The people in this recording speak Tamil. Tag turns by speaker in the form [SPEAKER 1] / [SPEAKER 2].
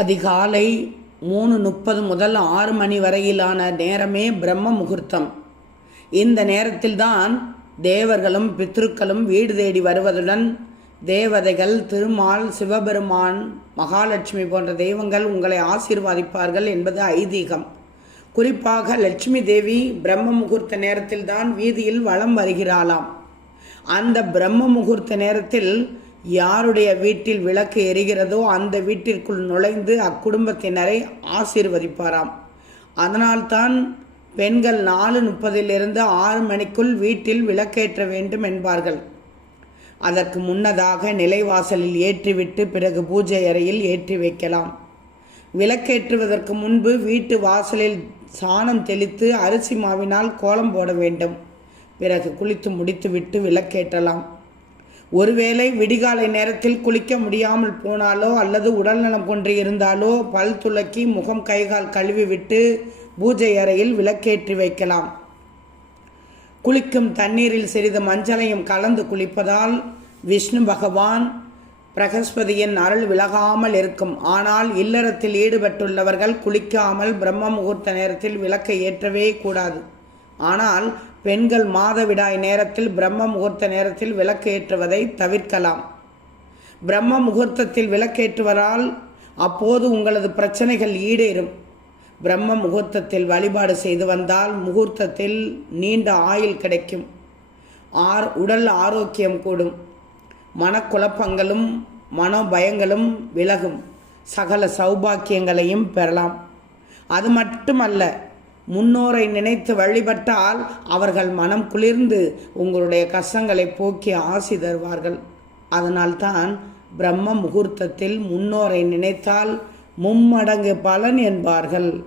[SPEAKER 1] அதிகாலை மூணு முப்பது முதல் ஆறு மணி வரையிலான நேரமே பிரம்ம முகூர்த்தம். இந்த நேரத்தில்தான் தேவர்களும் பித்ருக்களும் வீடு தேடி வருவதுடன் தேவதைகள் திருமால் சிவபெருமான் மகாலட்சுமி போன்ற தெய்வங்கள் உங்களை ஆசீர்வாதிப்பார்கள் என்பது ஐதீகம். குறிப்பாக லட்சுமி தேவி பிரம்ம முகூர்த்த நேரத்தில்தான் வீதியில் வலம் வருகிறாளாம். அந்த பிரம்ம முகூர்த்த நேரத்தில் யாருடைய வீட்டில் விளக்கு எரிகிறதோ அந்த வீட்டிற்குள் நுழைந்து அக்குடும்பத்தினரை ஆசீர்வதிப்பாராம். அதனால்தான் பெண்கள் நாலு முப்பதிலிருந்து ஆறு மணிக்குள் வீட்டில் விளக்கேற்ற வேண்டும் என்பார்கள். அதற்கு முன்னதாக நிலைவாசலில் ஏற்றிவிட்டு பிறகு பூஜை அறையில் ஏற்றி வைக்கலாம். விளக்கேற்றுவதற்கு முன்பு வீட்டு வாசலில் சாணம் தெளித்து அரிசி மாவினால் கோலம் போட வேண்டும். பிறகு குளித்து முடித்துவிட்டு விளக்கேற்றலாம். ஒருவேளை விடிகாலை நேரத்தில் குளிக்க முடியாமல் போனாலோ அல்லது உடல்நலம் கொன்று இருந்தாலோ பல் துளக்கி முகம் கைகால் கழுவி விட்டு பூஜை அறையில் விளக்கேற்றி வைக்கலாம். குளிக்கும் தண்ணீரில் சிறிது மஞ்சளையும் கலந்து குளிப்பதால் விஷ்ணு பகவான் பிரகஸ்பதியின் அருள் விலகாமல் இருக்கும். ஆனால் இல்லறத்தில் ஈடுபட்டுள்ளவர்கள் குளிக்காமல் பிரம்ம முகூர்த்த நேரத்தில் விளக்கை ஏற்றவே கூடாது. ஆனால் பெண்கள் மாதவிடாய் நேரத்தில் பிரம்ம முகூர்த்த நேரத்தில் விளக்கேற்றுவதை தவிர்க்கலாம். பிரம்ம முகூர்த்தத்தில் விளக்கேற்றுவதால் அப்போது உங்களது பிரச்சனைகள் ஈடேறும். பிரம்ம முகூர்த்தத்தில் வழிபாடு செய்து வந்தால் முகூர்த்தத்தில் நீண்ட ஆயுள் கிடைக்கும். ஆர் உடல் ஆரோக்கியம் கூடும். மனக்குழப்பங்களும் மனோபயங்களும் விலகும். சகல சௌபாக்கியங்களையும் பெறலாம். அது மட்டுமல்ல முன்னோரை நினைத்து வழிபட்டால் அவர்கள் மனம் குளிர்ந்து உங்களுடைய கஷ்டங்களை போக்கி ஆசி தருவார்கள். அதனால்தான் பிரம்ம முகூர்த்தத்தில் முன்னோரை நினைத்தால் மும்மடங்கு பலன் என்பார்கள்.